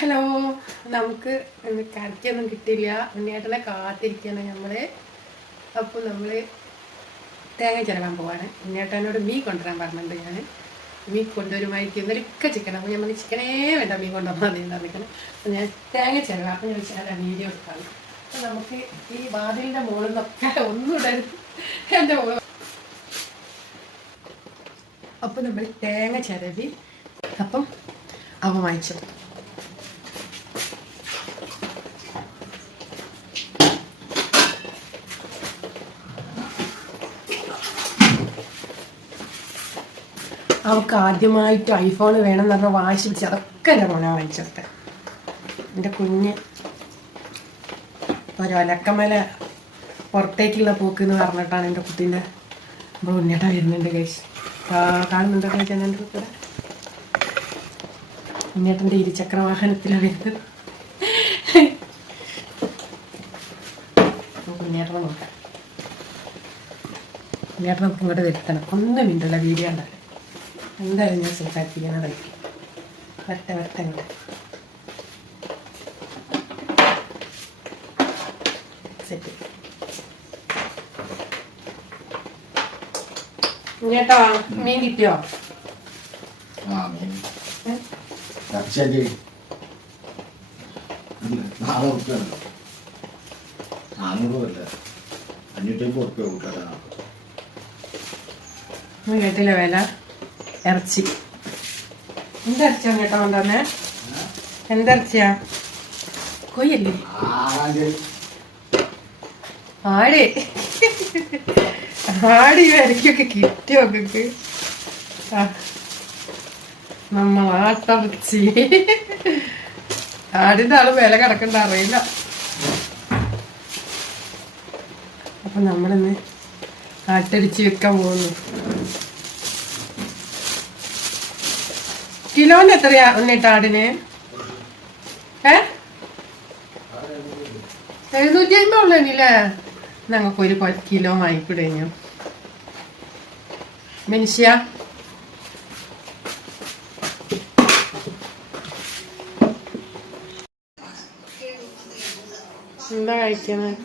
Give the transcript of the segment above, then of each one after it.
Hello, നമുക്ക് കറിക്കൊന്നും കിട്ടില്ല. ഉണ്ണിയേട്ടനെ കാത്തിരിക്കുകയാണ് നമ്മള്. അപ്പോൾ നമ്മള് തേങ്ങ ചിരകാൻ പോവാണ്. ഉണ്ണിയേട്ടനോട് മീൻ കൊണ്ടുവരാൻ പറഞ്ഞിട്ടുണ്ട്. ഞാൻ മീൻ കൊണ്ടുവരുമായിരിക്കും. ഇന്നലൊക്കെ ചിക്കൻ. അപ്പോൾ നമ്മൾ ചിക്കനേ വേണ്ട, മീൻ കൊണ്ടുവന്നാൽ മതി നിൽക്കണം. അപ്പോൾ ഞാൻ തേങ്ങ ചിരകാം. അപ്പോൾ ഞാൻ ചില വീഡിയോ എടുക്കാം. അപ്പോൾ നമുക്ക് ഈ വാതിലിൻ്റെ മുകളിൽ നിന്നൊക്കെ ഒന്നും ഇടരുത് എൻ്റെ മുകളിൽ. അപ്പോൾ നമ്മൾ തേങ്ങ ചിരവി അപ്പം അവ വാങ്ങിച്ചു. അവൾക്ക് ആദ്യമായിട്ട് ഐഫോൺ വേണം എന്ന് പറഞ്ഞാൽ വാശി പിടിച്ച് അതൊക്കെ എൻ്റെ മോനെ വാങ്ങിച്ചെടുത്തെ. എൻ്റെ കുഞ്ഞ് ഒരൊലക്കമല പുറത്തേക്കുള്ള പോക്ക് എന്ന് പറഞ്ഞിട്ടാണ് എൻ്റെ കുട്ടീൻ്റെ ഇപ്പോൾ ഉണ്ണിയേട്ട വരുന്നുണ്ട്. കഴിച്ച് കാണുന്നുണ്ടോ കഴിച്ചാൽ എൻ്റെ കുട്ടിയുടെ ഉണ്ണിയേട്ടൻ്റെ ഇരുചക്ര വാഹനത്തിലാണ് വരുന്നത്. ഉണ്ണിയേട്ടനെ നോക്കാം. ഉണ്ണിയേട്ടനെ നമുക്ക് ഇങ്ങോട്ട് വരുത്തണം. ഒന്നും മിണ്ടല്ല, വീഡിയോ ഉണ്ടാവില്ല. എന്തായാലും ഞാൻ സംസാരിപ്പിക്കുന്നതായിരിക്കും. വരട്ടെ ഇങ്ങോട്ട്. സെറ്റ് ഉണ്ണിയേട്ടാ, മീൻ കിട്ടിയോ? കേട്ടില്ല വില. ഇറച്ചി എന്തിറച്ചിയാ കേട്ടോ കൊണ്ടുവന്നേ? എന്തിറച്ചിയാ? കൊയ്യല്ലേ? ആടി ആടി വരയ്ക്കൊക്കെ കിട്ടിയോ ഒക്കെ? നമ്മളാട്ടറച്ചി. ആടിന്റെ ആള് വില കിടക്കണ്ട അറിയില്ല. അപ്പൊ നമ്മളിന്ന് ആട്ടരിച്ച് വെക്കാൻ പോകുന്നു. കിലോന് എത്രയാ ഉണ്ണിട്ട് ആടിന്? 750 ഉള്ളതില്ലേ? ഞങ്ങൾക്ക് ഒരു കിലോ വാങ്ങിക്കൂടെ? ഞാൻ മനുഷ്യ എന്താ കഴിക്കുന്നത്?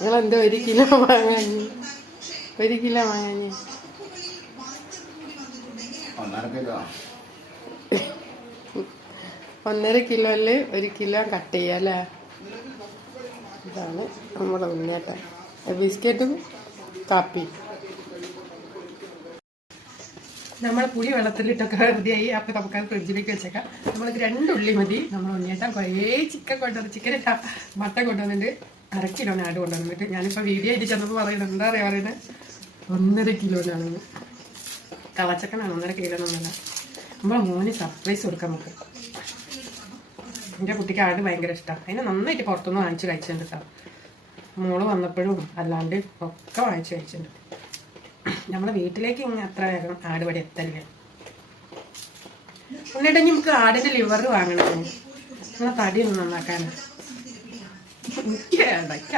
നിങ്ങളെന്തോ 1 കിലോ വാങ്ങാഞ്ഞ്? 1 കിലോ വാങ്ങാഞ്ഞ്? 1.5 കിലോയില് 1 കിലോ കട്ട് ചെയ്യാല്ലേ? ഇതാണ് നമ്മുടെ ഉണ്ണിയേട്ടൻ. ബിസ്ക്കറ്റും കാപ്പി. നമ്മൾ പുളി വെള്ളത്തിലിട്ടൊക്കെ റെഡിയായി. അപ്പം നമുക്കത് ഫ്രിഡ്ജിലേക്ക് വെച്ചേക്കാം. നമ്മൾക്ക് 2 ഉള്ളി മതി. നമ്മൾ ഉണ്ണിയേട്ടൻ കുറേ ചിക്കൻ കൊണ്ടുവന്നു. ചിക്കനല്ല, മട്ടൻ കൊണ്ടുവന്നിട്ട് 1/2 കിലോന് ആട് കൊണ്ടുവന്നിട്ട് ഞാനിപ്പോൾ വീഡിയോ ആയിട്ട് ചെന്നപ്പോൾ പറയുന്നത് എന്താ പറയുക പറയുന്നത് 1.5 കിലോനാണെന്ന്. കളച്ചക്കനാണ്, 1.5 കിലോനൊന്നുമല്ല. നമ്മളെ മോന് സർപ്രൈസ് കൊടുക്കാൻ നമുക്ക്. എൻ്റെ കുട്ടിക്ക് ആട് ഭയങ്കര ഇഷ്ടമാണ്. അതിനെ നന്നായിട്ട് പുറത്തുനിന്ന് വാങ്ങിച്ച് കഴിച്ചിട്ടുണ്ട് കേട്ടോ. മോള് വന്നപ്പോഴും അല്ലാണ്ട് ഒക്കെ വാങ്ങിച്ച് കഴിച്ചിട്ടുണ്ട്. നമ്മളെ വീട്ടിലേക്ക് ഇങ്ങനെ അത്ര വേഗം ആട് വടി എത്തല്ലേ. എന്നിട്ട് നമുക്ക് ആടിൻ്റെ ലിവർ വാങ്ങണേ. നമ്മളെ തടിയൊന്നും നന്നാക്കാനാണ്. എനിക്ക് വേണ്ട. എനിക്ക്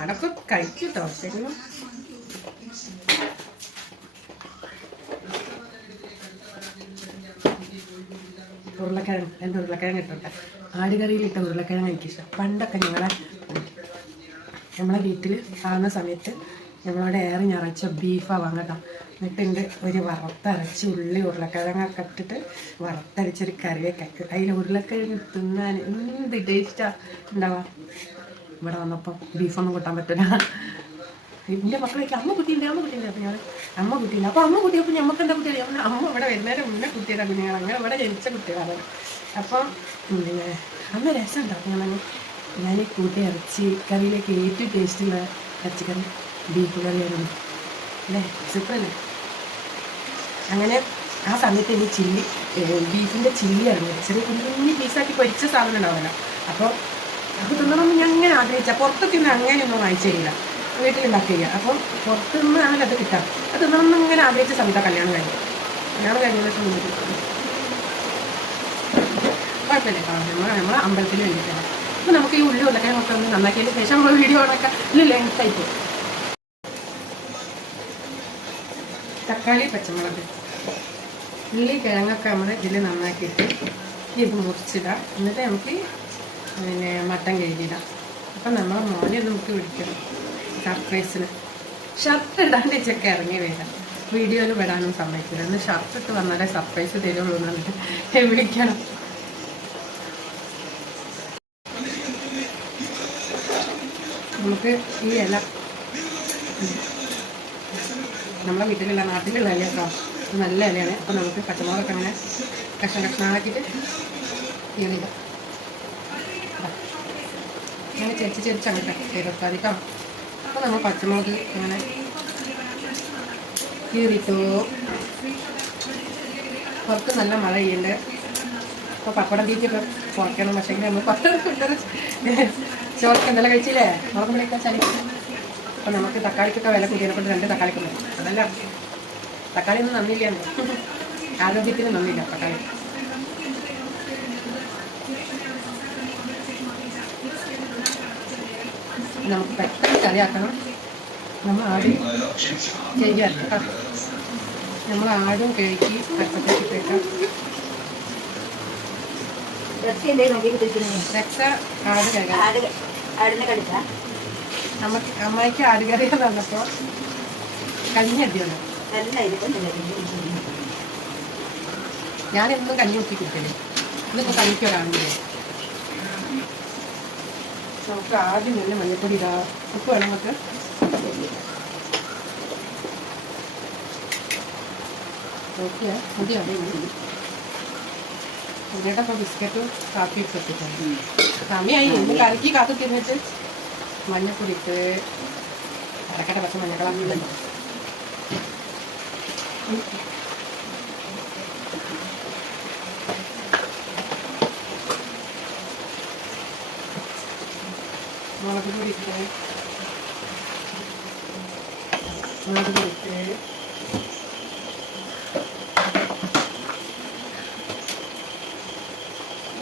ആടൊക്കെ കഴിക്കൂട്ടോ. ശരിക്കും ഉരുളക്കിഴങ്ങ്, എൻ്റെ ഉരുളക്കിഴങ്ങ് ഇട്ടോട്ടെ. ആടുകറിയിലിട്ട ഉരുളക്കിഴങ്ങ് എനിക്കിഷ്ടം. പണ്ടൊക്കെ നമ്മളെ വീട്ടിൽ ആകുന്ന സമയത്ത് ഞങ്ങളവിടെ ഏറെ ഞായറാഴ്ച ബീഫാണ് വാങ്ങട്ടോ. എന്നിട്ടുണ്ട് ഒരു വറുത്തരച്ച് ഉള്ളി ഉരുളക്കിഴങ്ങൊക്കെ ഇട്ടിട്ട് വറുത്തരച്ചൊരു കറിയൊക്കെ ആക്കും. അതിൽ ഉരുളക്കിഴങ്ങ് തിന്നാൻ എന്ത് ടേസ്റ്റാണ് ഉണ്ടാവുക. ഇവിടെ വന്നപ്പോൾ ബീഫൊന്നും കൂട്ടാൻ പറ്റില്ല. എൻ്റെ മക്കളേക്ക് അമ്മ കുട്ടിയുണ്ട് അപ്പം ഞാൻ അമ്മ കുട്ടിയില്ല. അപ്പോൾ അമ്മ കുട്ടിയപ്പോൾ നമുക്ക് എന്താ കുട്ടിയില്ല. അമ്മ ഇവിടെ വരുന്നേരം മുന്നേ കുട്ടിയുടെ കുഞ്ഞുങ്ങൾ അങ്ങനെ ഇവിടെ ജനിച്ച കുട്ടികളാണ്. അപ്പം പിന്നെ അമ്മ രസം ഉണ്ടാക്കും. ഞാൻ കൂട്ടി ഇറച്ചി കറിയിലേക്ക് ഏറ്റവും ടേസ്റ്റുള്ള ഇറച്ചിക്കറി ബീഫ് കറിയായിരുന്നു അല്ലേ? സൂപ്പറല്ലേ? അങ്ങനെ ആ സമയത്ത് എനിക്ക് ചില്ലി ബീഫിൻ്റെ ചില്ലിയായിരുന്നു. ചെറിയ കുഞ്ഞു പീസാക്കി പൊരിച്ച സാധനം ഉണ്ടാവില്ല. അപ്പോൾ അത് തിന്നണമെന്ന് ഞാൻ അങ്ങനെ ആഗ്രഹിച്ചാൽ പുറത്തൊക്കെ ഒന്നും അങ്ങനെയൊന്നും വാങ്ങിച്ചു തരില്ല, വീട്ടിലുണ്ടാക്കില്ല. അപ്പം പുറത്തുനിന്ന് ആണല്ലോ അത് കിട്ടാം. അത് തിന്നണമെന്ന് ഇങ്ങനെ ആഗ്രഹിച്ച സമയത്താണ് കല്യാണം കഴിഞ്ഞ സമയത്ത് കുഴപ്പമില്ല. നമ്മൾ അമ്പലത്തിൽ വേണ്ടിയിട്ടാണ്. അപ്പോൾ നമുക്ക് ഈ ഉള്ളി ഉരുളക്കിഴങ്ങൊക്കെ ഒന്ന് നന്നാക്കിയതിന് ശേഷം നമ്മൾ വീഡിയോ ഓണാക്കാം. ഇല്ല ലെങ്ത്തായിട്ട് തക്കാളി പച്ചമുളക് ഉള്ളി കിഴങ്ങൊക്കെ നമ്മൾ ഇതിൽ നന്നാക്കിയിട്ട് ഇത് മുറിച്ചിടാം. എന്നിട്ട് നമുക്ക് പിന്നെ മട്ടൻ കഴുകിയിടാം. അപ്പം നമ്മളെ മോനെ നമുക്ക് വിളിക്കണം സർപ്രൈസിന്. ഷർട്ട് ഇടാണ്ട് ചെക്ക ഇറങ്ങി വരാം. വീഡിയോയിൽ വിടാനും സമ്മതിക്കില്ല. ഒന്ന് ഷർട്ട് ഇട്ട് വന്നാലേ സർപ്രൈസ് തരുള്ളൂ എന്നിട്ട് വിളിക്കണം. നമുക്ക് ഈ ഇല നമ്മളെ വീട്ടിലുള്ള നാട്ടിലുള്ള ഇല കേട്ടോ, നല്ല ഇലയാണ്. അപ്പോൾ നമുക്ക് പച്ചമുളകൊക്കെ അങ്ങനെ കഷ്ണമാക്കിയിട്ട് കീറിയിടാം. അങ്ങനെ ചെരിച്ച് അങ്ങനെ ചെയ്തെടുത്താൽ മതി കേട്ടോ. അപ്പോൾ നമ്മൾ പച്ചമുളക് അങ്ങനെ കീറിയിട്ടോ. പുറത്ത് നല്ല മഴ പെയ്യുന്നുണ്ട്. അപ്പോൾ പപ്പടം തീറ്റൊക്കെ കുറയ്ക്കണം. പക്ഷേ നമ്മൾ ചോറൊക്കെ എന്തെല്ലാം കഴിച്ചില്ലേ? മുളകുമ്പോഴേക്കാൻ ചളി. അപ്പോൾ നമുക്ക് തക്കാളിക്കൊക്കെ വില കൂടിയപ്പോൾ 2 തക്കാളിക്ക് മതി. അതല്ല, തക്കാളി ഒന്നും നന്നില്ല, ആരോഗ്യത്തിന് നന്നില്ല തക്കാളി. നമുക്ക് പെട്ടെന്ന് കറിയാക്കണം. നമ്മൾ ആദ്യം കഴുകി അരക്കാം. നമ്മൾ ആദ്യം കഴുകി അരപ്പത്തേക്കിട്ടേക്കാം. അമ്മായിക്ക് ആടുകറി തന്നപ്പോൾ കഞ്ഞി അടിയാണ്. ഞാനെന്നും കഞ്ഞി ഊറ്റി കുടിക്കല്. ഇന്നിപ്പോൾ കഞ്ഞിക്ക് ഒരാളില്ലേ. നമുക്ക് ആദ്യം തന്നെ മഞ്ഞപ്പൊടി ഇടാം. ഉപ്പ് വേണം നമുക്ക്. ഓക്കെ, മതിയാണ്. ഇതിനോടൊപ്പം ബിസ്ക്കറ്റും കാപ്പിയും എത്തിക്കണം. സമയമായി ഇന്ന് കലക്കി കാത്തു തിന്നിട്ട് മഞ്ഞപ്പൊടി ഇട്ട് അരക്കട്ടെ. പക്ഷെ മഞ്ഞക്കളാക്കില്ലല്ലോ. മുളക് പൊടി ഇട്ട്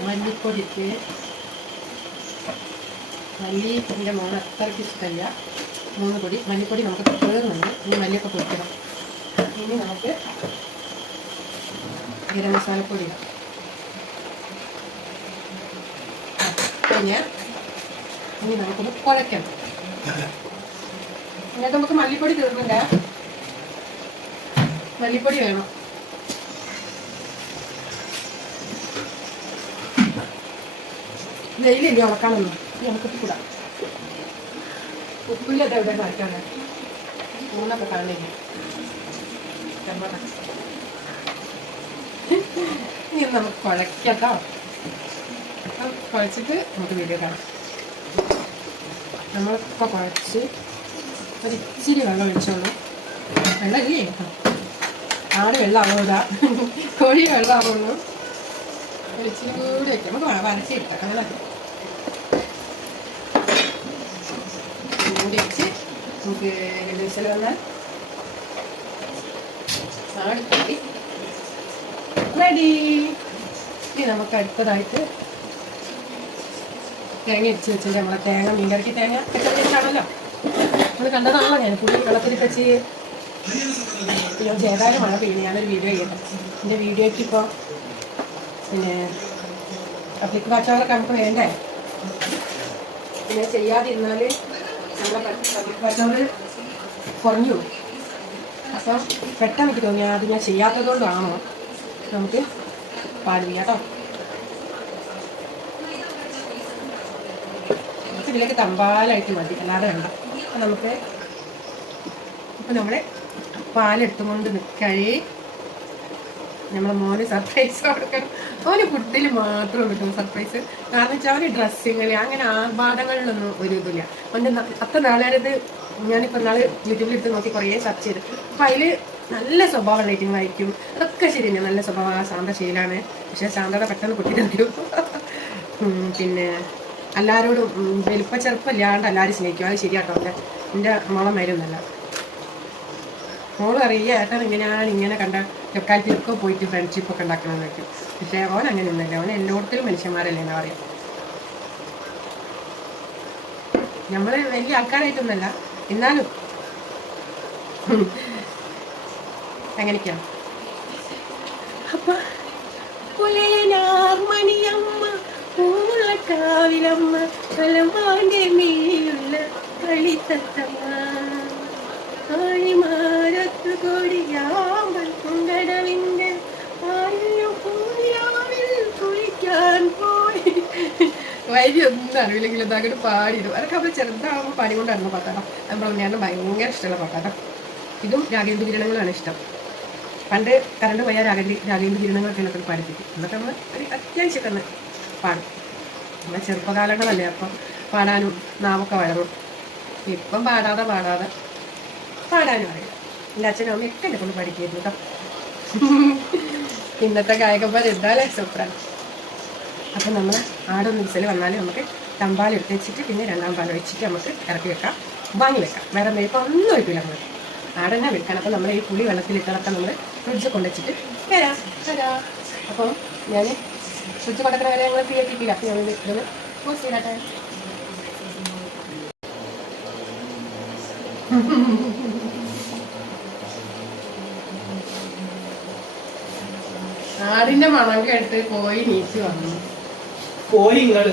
മല്ലിപ്പൊടി ഇട്ട്. മല്ലി എൻ്റെ മോന് അത്രയ്ക്ക് ഇഷ്ടമല്ല. 3 പൊടി മല്ലിപ്പൊടി നമുക്ക് തീർന്നുണ്ട്. ഇനി മല്ലിയൊക്കെ പൊടിക്കണം. ഇനി നമുക്ക് ഗരം മസാലപ്പൊടി ഇടാം. പിന്നെ ഇനി നമുക്കൊന്ന് കുഴയ്ക്കണം. എന്നിട്ട് നമുക്ക് മല്ലിപ്പൊടി തീർന്നില്ല, മല്ലിപ്പൊടി വേണം. നെയ്യിലില്ല ഉണക്കാനൊന്നും. നമുക്ക് കൂടാം. ഉപ്പില്ലത് എവിടെ മാറ്റാണ്. ഊണൊക്കെ കാണില്ല. ഇനി നമുക്ക് കുഴയ്ക്കട്ടോ. അപ്പം കുഴച്ചിട്ട് നമുക്ക് വീഡിയോ കാണാം. നമ്മളിപ്പോൾ കുഴച്ച് ഒരിച്ചിരി വെള്ളം ഒഴിച്ചോളൂ. വെള്ളം ഇല്ലേ കേട്ടോ, ആട് വെള്ളമാവൂല, കോഴി വെള്ളമാവുള്ളൂ. ഒരിച്ചിരി കൂടി വയ്ക്കാം. നമുക്ക് വരച്ചിട്ടാം. അങ്ങനെ മൂടി വെച്ച് നമുക്ക് 2 വിസിൽ വന്നാൽ ആടിക്കറി റെഡി. ഇനി നമുക്ക് അടുത്തതായിട്ട് തേങ്ങ അടിച്ച് വെച്ചിട്ട് നമ്മളെ തേങ്ങ മീൻകറിക്ക് തേങ്ങ വെച്ചാണല്ലോ നമ്മൾ കണ്ടതാണല്ലോ. ഞാൻ പുളി വെള്ളത്തിൽ വെച്ച് ഞാൻ ചെയ്താലും മഴ പെയ്യുന്നു. ഞാനൊരു വീഡിയോ ചെയ്യട്ടെ. എൻ്റെ വീഡിയോയ്ക്ക് ഇപ്പോൾ പിന്നെ പബ്ലിക് വാച്ചവറൊക്കെ നമുക്ക് വേണ്ടേ. പിന്നെ ചെയ്യാതിരുന്നാൽ നമ്മളെ പബ്ലിക് വാച്ചവർ കുറഞ്ഞു. അപ്പം പെട്ടെന്ന് എനിക്ക് തോന്നി അത് ഞാൻ ചെയ്യാത്തത് കൊണ്ടാണോ നമുക്ക് പാടില്ല കേട്ടോ. നമുക്ക് ഇതിലേക്ക് തമ്പാലായിട്ട് മതി, അല്ലാതെ വേണ്ട. അപ്പം നമുക്ക് ഇപ്പം നമ്മുടെ പാലെടുത്തുകൊണ്ട് നിൽക്കഴി നമ്മളെ മോന് സർപ്രൈസ് കൊടുക്കണം. അവന് ഫുഡിൽ മാത്രം കിട്ടും സർപ്രൈസ്. കാരണം വെച്ചാൽ അവന് ഡ്രസ്സിങ്ങിൽ അങ്ങനെ ആർഭാടങ്ങളിലൊന്നും ഒരു ഇതില്ല. അവൻ്റെ അത്ര നാളാണിത്. ഞാനിപ്പോൾ നാളെ യൂട്യൂബിലെടുത്ത് നോക്കി കുറേ സെർച്ച് ചെയ്തു. അപ്പം അതിൽ നല്ല സ്വഭാവ റേറ്റിംഗ് വായിക്കും. അതൊക്കെ ശരി തന്നെ, നല്ല സ്വഭാവ ശാന്ത ശീലാണ്. പക്ഷേ ശാന്തത പെട്ടെന്ന് പൊട്ടിത്തെറിക്കും. പിന്നെ എല്ലാവരോടും വലിപ്പ ചെറുപ്പമില്ലാണ്ട് എല്ലാവരും സ്നേഹിക്കും. അത് ശരിയാട്ടോ. എൻ്റെ മോളന്മാരൊന്നല്ല. മോള് അറിയുക ഏട്ടൻ ഇങ്ങനെയാണ്, ഇങ്ങനെ കണ്ട എക്കാലത്തിലൊക്കെ പോയിട്ട് ഫ്രണ്ട്ഷിപ്പൊക്കെ ഉണ്ടാക്കണമെന്ന് വയ്ക്കും. പക്ഷേ ഓൻ അങ്ങനെ ഒന്നുമില്ല. ഓൻ എല്ലായിടത്തിലും മനുഷ്യന്മാരല്ലേ എന്നാ പറയാം. നമ്മൾ വലിയ ആൾക്കാരായിട്ടൊന്നുമല്ല, എന്നാലും അങ്ങനെയൊക്കെയാണ്. അപ്പൊ പുലയനാർമണിയമ്മ പൂവുള്ള കാവിലമ്മ കലമാന്റെ മേലുള്ള കളിത്തത്തമ്മ ആഴിമാരത്തു കൊടിയാമ്പൽ കുണ്ടടവിന്റെ കുളിക്കാൻ പോയി. വരി ഒന്നും അറിവില്ലെങ്കിലും അതങ്ങോട്ട് പാടിയിടും. അതൊക്കെ നമ്മൾ ചെറുതാകുമ്പോൾ പാടി കൊണ്ടായിരുന്നു പാട്ടാട്ടോ. നമ്മൾ ഉണ്ണിയാണ് ഭയങ്കര ഇഷ്ടമുള്ള പാട്ടാട്ടോ. ഇതും രാഗേന്ദ്ര കിരണങ്ങളാണ് ഇഷ്ടം. പണ്ട് കറണ്ട് പോയാൽ രാഗേന്ദ്ര കിരണങ്ങളൊക്കെ എന്നൊക്കെ പാടിപ്പിക്കും. എന്നൊക്കെ നമ്മൾ ഒരു അത്യാവശ്യമൊക്കെ ഒന്ന് പാടും. നമ്മുടെ ചെറുപ്പകാലങ്ങളല്ലേ, അപ്പം പാടാനും നാമൊക്കെ വളരും. ഇപ്പം പാടാതെ പാടാനും അറിയില്ല. എൻ്റെ അച്ഛനും അമ്മയൊക്കെ എന്നെ കൊണ്ട് പഠിക്കായിരുന്നു കേട്ടോ. ഇന്നത്തെ ഗായകന്മാർ എന്തായാലും സൂപ്പറാണ്. അപ്പം നമ്മൾ ആടൊന്ന് വിസിൽ വന്നാൽ നമുക്ക് തമ്പാൽ എടുത്ത് വെച്ചിട്ട് പിന്നെ രണ്ടാം പാൽ ഒഴിച്ചിട്ട് നമുക്ക് ഇറക്കി വെക്കാം, വാങ്ങി വെക്കാം. വേറെ മേപ്പം ഒന്നും ഒഴിക്കില്ല നമ്മൾ. ആടെന്നെ വെക്കണം. അപ്പം നമ്മൾ ഈ പുളി വെള്ളത്തിലിട്ടതൊക്കെ നമ്മൾ ഫ്രിഡ്ജിൽ കൊണ്ടുവച്ചിട്ട് വരാം. അപ്പം ഞാൻ ഫ്രിഡ്ജ് കൊണ്ടുവയ്ക്കണ വരെ ഞങ്ങൾ തീ എത്തിക്കില്ല. അപ്പം ഞാൻ ഇതൊന്ന് പോസ്റ്റ് ചെയ്യട്ടെ. ആടിന്റെ മണം കേട്ട് പോയി നീച്ച് വന്നു. പോയി നിങ്ങള്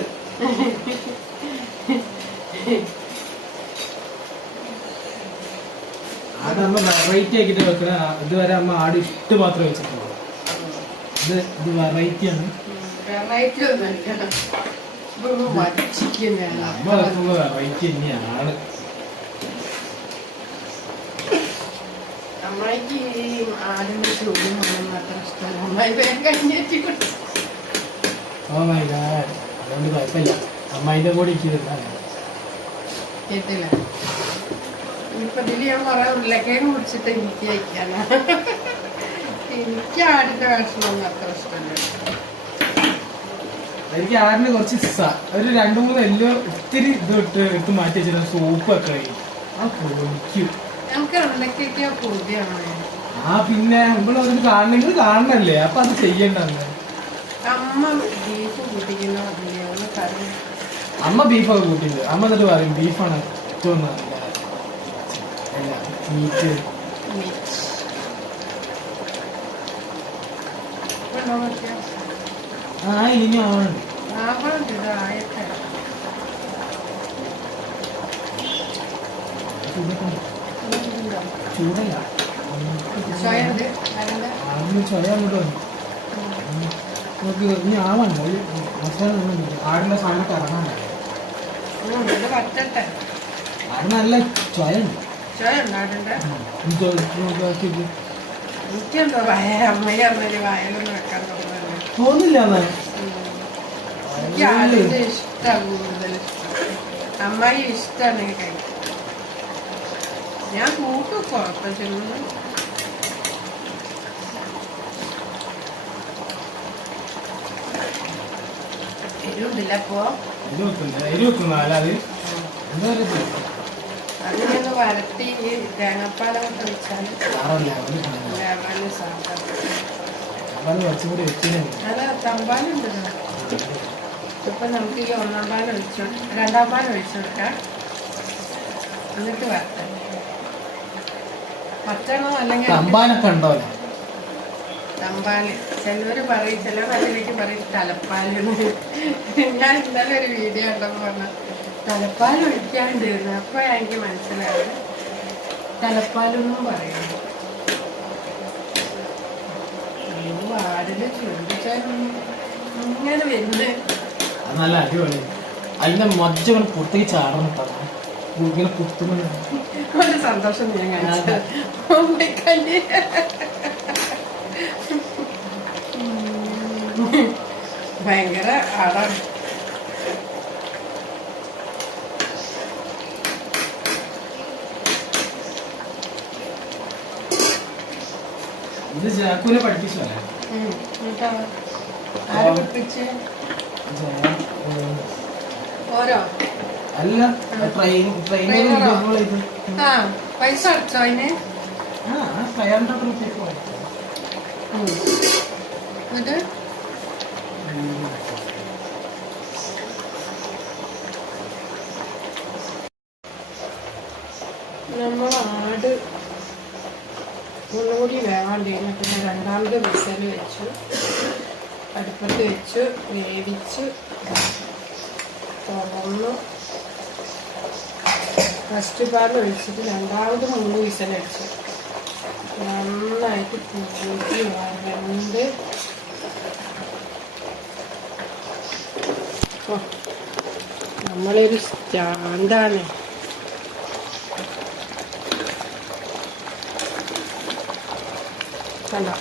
അതമ്മ വെറൈറ്റി ആക്കിട്ട് വെക്കണ. ഇതുവരെ അമ്മ ആട് ഇട്ട് മാത്രമേ വെച്ചിട്ടുള്ളൂ. ഇത് വെറൈറ്റിയാണ്. വെറൈറ്റി അമ്മ വെക്കുമ്പോ വെറൈറ്റി തന്നെയാണ്. അമ്മായിക്ക് ഈ ആടിന്റെ ചോദ്യം അത്ര ഇഷ്ടമല്ല. അമ്മായി വേഗം കഴിഞ്ഞേറ്റി കൊടുത്തു. അതുകൊണ്ട് കുഴപ്പമില്ല. അമ്മായിന്റെ കൂടെ കേട്ടില്ല. ഇപ്പൊ ഇതില് ഞാൻ കുറെ ഉരുളക്കേക്ക് കുടിച്ചിട്ട് എനിക്ക് കഴിക്കാന. എനിക്ക് ആടിന്റെ ഭക്ഷണമൊന്നും അത്ര ഇഷ്ടമല്ല. എനിക്ക് ആടിന് കുറച്ച് ഒരു 2-3 എല്ലോ ഒത്തിരി എടുത്ത് മാറ്റി വെച്ചിട്ട് സൂപ്പ് ഒക്കെ പൊളിക്കും. നമുക്ക് ഉരുളക്കേക്ക് പൊതിയാണ്. പിന്നെ നമ്മളൊരു കാണണമെങ്കിൽ കാണണല്ലേ, അപ്പൊ അത് ചെയ്യണ്ടേ. അമ്മ ബീഫ് കൂട്ടിക്കുന്ന കറി. അമ്മ ബീഫൊക്കെ കൂട്ടിണ്ട്. അമ്മ എന്നിട്ട് പറയും ബീഫാണ് ഏറ്റവും നല്ല മീറ്റ്. ഇനിയും ആവണുണ്ട്. ചൂടല്ല, ചൊയ അങ്ങോട്ട് വന്നു. നമുക്ക് ഇനി ആവണ്ട. മസാല ആടിന്റെ സാധനമൊക്കെ ഇറങ്ങാൻ ആട് നല്ല ചൊയുണ്ട്. തോന്നില്ല. ഇഷ്ടം കൂടുതൽ അമ്മായി ഇഷ്ടമാണ് കഴിക്കാൻ. ഞാൻ കൂട്ടും കുഴപ്പമില്ല. എരിവുണ്ടില്ല. അപ്പോ അതിനൊന്ന് വരട്ടി തേങ്ങാപ്പാലൊക്കെ വെച്ചാൽ അത് തമ്പാലുണ്ട്. ഇപ്പൊ നമുക്ക് ഈ 1-ാം പാൽ ഒഴിച്ചു 2-ാം പാൽ ഒഴിച്ചു കൊടുക്കാം. എന്നിട്ട് വരട്ടെ. പച്ചണോ അല്ലെങ്കിൽ തമ്പാലൊക്കെ ഉണ്ടോ? തമ്പാല് ചിലവര് പറയും, ചില നാട്ടിലേക്ക് പറയും തലപ്പാലെന്ന്. ഞാൻ ഇന്നലെ ഒരു വീഡിയോ ഉണ്ടെന്ന് പറഞ്ഞ തലപ്പാൽ ഒഴിക്കാണ്ടിരുന്നു. അപ്പൊ എനിക്ക് മനസ്സിലായത് തലപ്പാലൊന്നും പറയുന്നു. ആടിന് ചോദിച്ചാലും ഇങ്ങനെ വരുന്നത് നല്ല അടിപൊളി. അതിന്റെ മജ്ജ പുറത്തേക്ക് ചാടണം. ഇങ്ങനെ കുത്തുന്ന ഒരു സന്തോഷം ഞാൻ കാണിച്ചത്. ഭയങ്കര ആടാണ്. ഇത് ജാക്കൂനെ പഠിപ്പിച്ചല്ലേ? ഓരോ അല്ല പൈസ അടച്ചോ അതിന്? 500 രൂപ. ഇത് നമ്മൾ ആട് ഒന്നുകൂടി വേവാണ്ടിരുന്നു. പിന്നെ രണ്ടാമത് വിസൽ വെച്ചു, അടുപ്പത്ത് വെച്ച് വേവിച്ച് തുറന്നു. ഫസ്റ്റ് പാൽ ഒഴിച്ചിട്ട് രണ്ടാമത് 3 വിസലടിച്ചു. നന്നായിട്ട് കൂട്ടി വരണ്ട് നമ്മളൊരു സ്റ്റാൻഡാണ്. കണ്ടോ?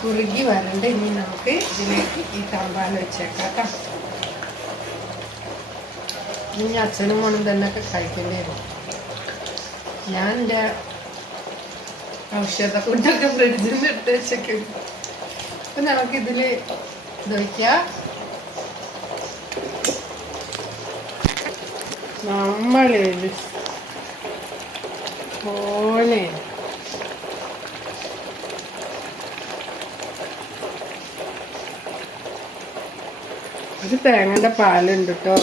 കുറുകി വരണ്ട്. ഇനി നമുക്ക് ഇതിലേക്ക് ഈ തമ്പാൽ വെച്ചേക്കാം കേട്ടോ. ഇനി അച്ഛനും മോനും തന്നെ ഒക്കെ കഴിക്കേണ്ടി വരും. ഞാൻ എൻ്റെ ഔഷധ ഫുഡൊക്കെ ഫ്രിഡ്ജിൽ നിന്ന് ഇട്ട് വെച്ചേക്കും. അപ്പം നമുക്കിതിൽ ഇതൊഴിക്കാം. നമ്മളൊരു പോലെ ഒരു തേങ്ങയുടെ പാലുണ്ട് കേട്ടോ.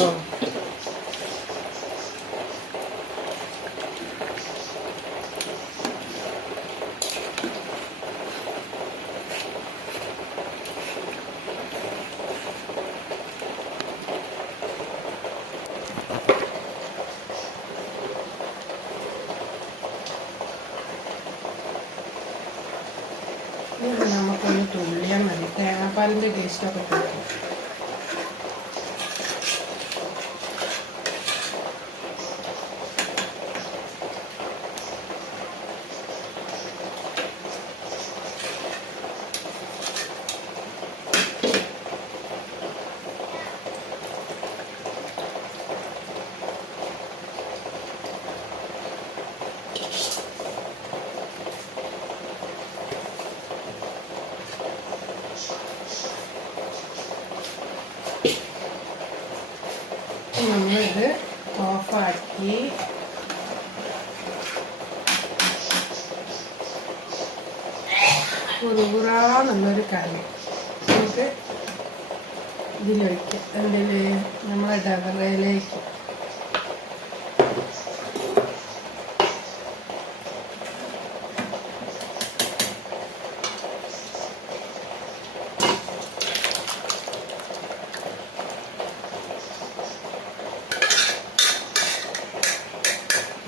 നമുക്കൊന്ന് തുള്ളിയാൽ മതി. തേങ്ങാപ്പാലിൻ്റെ ടേസ്റ്റൊക്കെ കിട്ടും. നമ്മളിത് ഓഫാക്കി കുറുകുറാന്നുള്ളൊരു കറി നമുക്ക് ഇതിലൊഴിക്കാം. അതിൽ നമ്മളെ ഡബറയിലേക്ക്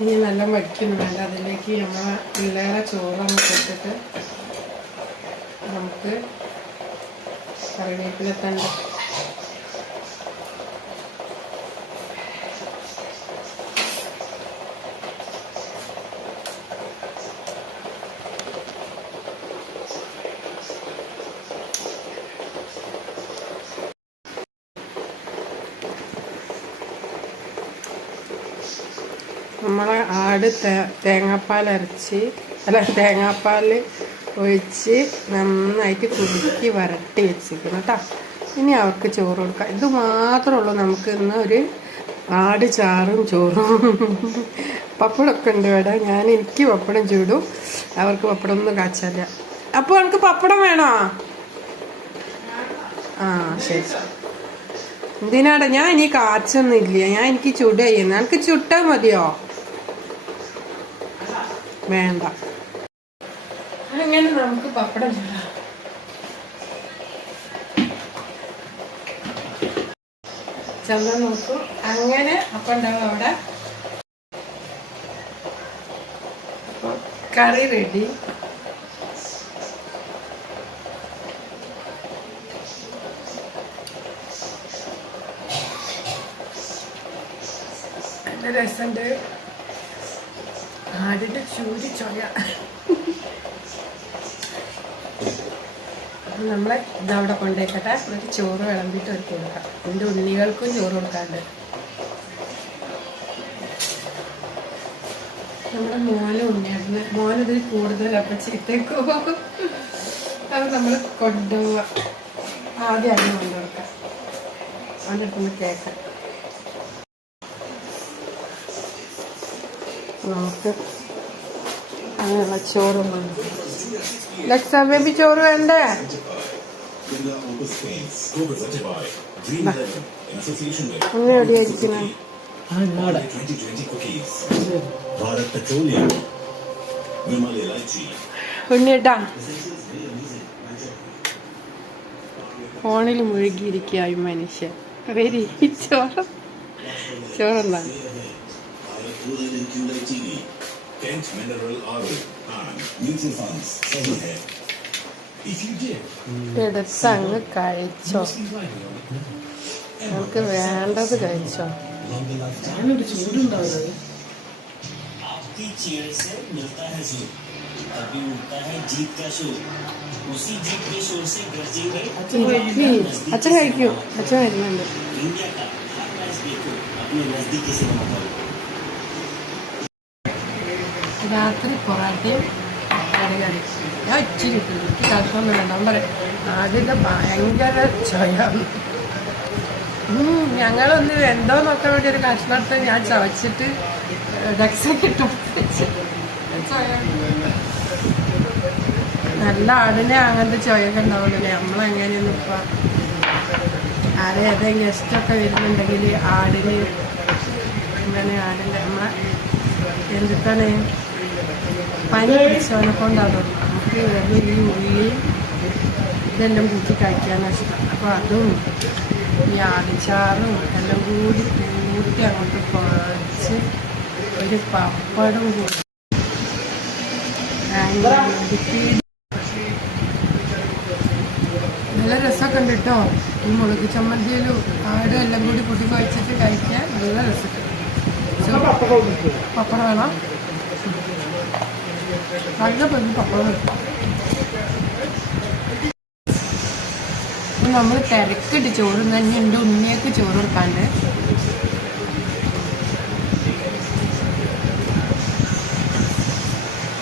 ഇനി നല്ല വയ്ക്കുന്നു വേണ്ട. അതിലേക്ക് നമ്മളെ പിള്ളേരെ ചോറൊക്കെ ഇട്ടിട്ട് നമുക്ക് കറിവേപ്പില തണ്ട് നമ്മളെ ആട് തേങ്ങാപ്പാൽ ഒഴിച്ച് നന്നായിട്ട് കുറുക്കി വരട്ടി വെച്ചിരിക്കണം കേട്ടോ. ഇനി അവർക്ക് ചോറ് കൊടുക്കാം. ഇത് മാത്രമേ ഉള്ളൂ നമുക്ക് ഇന്ന് ഒരു ആട് ചാറും ചോറും. പപ്പടമൊക്കെ ഉണ്ട് ഇവിടെ. എനിക്ക് പപ്പടം ചൂടും, അവർക്ക് പപ്പടം ഒന്നും കാച്ചല്ല. അപ്പോൾ എനിക്ക് പപ്പടം വേണോ? ആ ശരി. എന്തിനാടാ? ഞാൻ ഇനി കാച്ചൊന്നും ഇല്ല. എനിക്ക് ചുട ചെയ്യുന്ന. എനിക്ക് ചുട്ടാ മതിയോ? വേണ്ട. അങ്ങനെ നമുക്ക് പപ്പടം ചൂടാം. ചന്ത നോക്കൂ. അങ്ങനെ അപ്പം ഉണ്ടാവും അവിടെ. കറി റെഡി. നല്ല രസമുണ്ട്. ആടിൻ്റെ ചൂരി ചോയ. അപ്പം നമ്മളെ ഇതവിടെ കൊണ്ടുപോയിക്കട്ടെ. എന്നിട്ട് ചോറ് വിളമ്പിട്ട് ഒരു കൊടുക്കാം. എൻ്റെ ഉണ്ണികൾക്കും ചോറ് കൊടുക്കാണ്ട്. നമ്മുടെ മോനും ഉണ്ണിയായിരുന്നു. മോനിതിൽ കൂടുതൽ അപ്പം ചീത്തേക്കോ. അത് നമ്മൾ കൊണ്ടുപോവാം. ആദ്യം അതിന് കൊണ്ടുകൊടുക്കാം. എന്നിട്ടൊന്ന് കേൾക്കാം. നമുക്ക് അങ്ങനെയുള്ള ചോറൊന്നും ലക്സ ബേബി ചോറ് വേണ്ടേ? ഒന്ന് എവിടെയായിരിക്കണ ആ ഇന്നാടെ ഉണ്ണിയേട്ടാ ഫോണിൽ മുഴുകിയിരിക്കുകയായി മനുഷ്യൻ വരി ചോറെന്താണ് എടുത്ത് അങ്ങ് കഴിച്ചോ നമുക്ക് വേണ്ടത് കഴിച്ചോ ഞാനൊരു ചൂടുണ്ടാവുന്നത് आपकी चेयर से मिलता है जोर तभी उठता है जीत का शोर उसी जीत के शोर से गरजेंगे അച്ഛൻ കഴിക്കൂ അച്ഛൻ വരുന്നുണ്ട് इंडिया का हर मैच देखो अपने नजदीकी से बताओ രാത്രി പൊറാട്ടയും കറി കറി ഞാൻ ഇച്ചിരി കിട്ടും എനിക്ക് കഷ്ണം വേണ്ട ഞാൻ പറയാം ആദ്യത്തെ ഭയങ്കര ചൊയാണ് ഞങ്ങളൊന്ന് എന്തോ നോക്കാൻ വേണ്ടി ഒരു കഷ്ണം എടുത്ത് ഞാൻ ചവച്ചിട്ട് ഡെക്സൊക്കെ ഇട്ടു നല്ല ആടിനെ അങ്ങനത്തെ ചൊയൊക്കെ ഉണ്ടാവുള്ളൂ നമ്മളെങ്ങനെയൊന്നും ഇപ്പം ആരെ ഏതെങ്കിലും ഗസ്റ്റൊക്കെ വരുന്നുണ്ടെങ്കിൽ ആടിന് ഇങ്ങനെ ആടിൻ്റെ നമ്മളെ എന്തിട്ടാണ് പനി പിടിച്ചവനെ കൊണ്ടാണ് നമുക്ക് വെറുതെ ഈ ഉള്ളി ഇതെല്ലാം കൂട്ടി കഴിക്കാനാണ് ഇഷ്ടം അപ്പോൾ അതും ഈ ആടിച്ചാറും എല്ലാം കൂടി കൂട്ടി അങ്ങോട്ട് കുഴച്ച് ഒരു പപ്പടം കൂടി നല്ല രസമൊക്കെ ഉണ്ട് കേട്ടോ ഈ മുളക് ചമ്മന്തിയിലും ആടും എല്ലാം കൂടി കൂട്ടി കുഴച്ചിട്ട് കഴിക്കാൻ നല്ല രസമൊക്കെ പപ്പടം വേണം നല്ല പെണ്ണ് പപ്പടം വേണം നമ്മൾ തിരക്കിട്ട് ചോറ് തന്നെ എൻ്റെ ഉണ്ണിയൊക്കെ ചോറ് കൊടുക്കാണ്ട്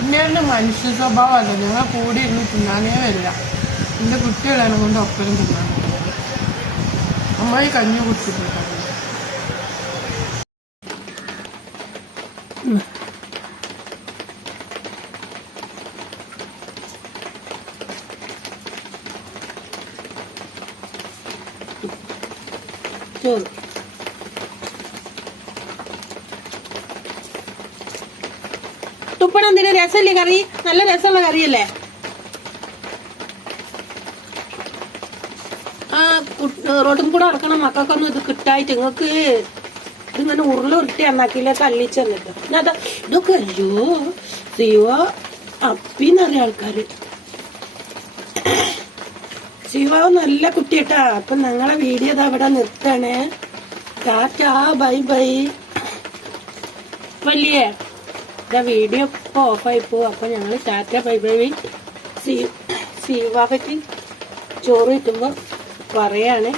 ഉണ്ണിയുടെ മനുഷ്യ സ്വഭാവമല്ല ഞങ്ങൾ കൂടി ഇരുന്ന് തിന്നാനേ വരില്ല എൻ്റെ കുട്ടികളെ കൊണ്ട് ഒപ്പരും തിന്നാൻ നമ്മൾ ഈ കഞ്ഞി കുടിച്ചിട്ടുണ്ട് ചോറ് തുപ്പണം എന്തിനാ രസമല്ലേ കറി നല്ല രസമുള്ള കറിയല്ലേ ആ റോഡും കൂടെ നടക്കണം മക്കൾക്കൊന്നും ഇത് കിട്ടായിട്ട് നിങ്ങൾക്ക് ഇതിങ്ങനെ ഉരുട്ടി അന്നാക്കിയില്ലേ തള്ളിച്ച് തന്നിട്ട് ഞാൻ ഇതൊക്കെ അയ്യോ ശിവ അപ്പിന്നറിയ ആൾക്കാര് ശിവ നല്ല കുട്ടിയേട്ടാ അപ്പൊ ഞങ്ങളെ വീഡിയോ അവിടെ നിർത്തണേ ടാറ്റാ ബൈ ബൈ വലിയേ വീഡിയോ ഇപ്പൊ ഓഫായി പോവും അപ്പൊ ഞങ്ങൾ ടാറ്റ ബൈ ബൈ ശിവക്ക് ചോറ് കിട്ടുമ്പോ പറയാണ്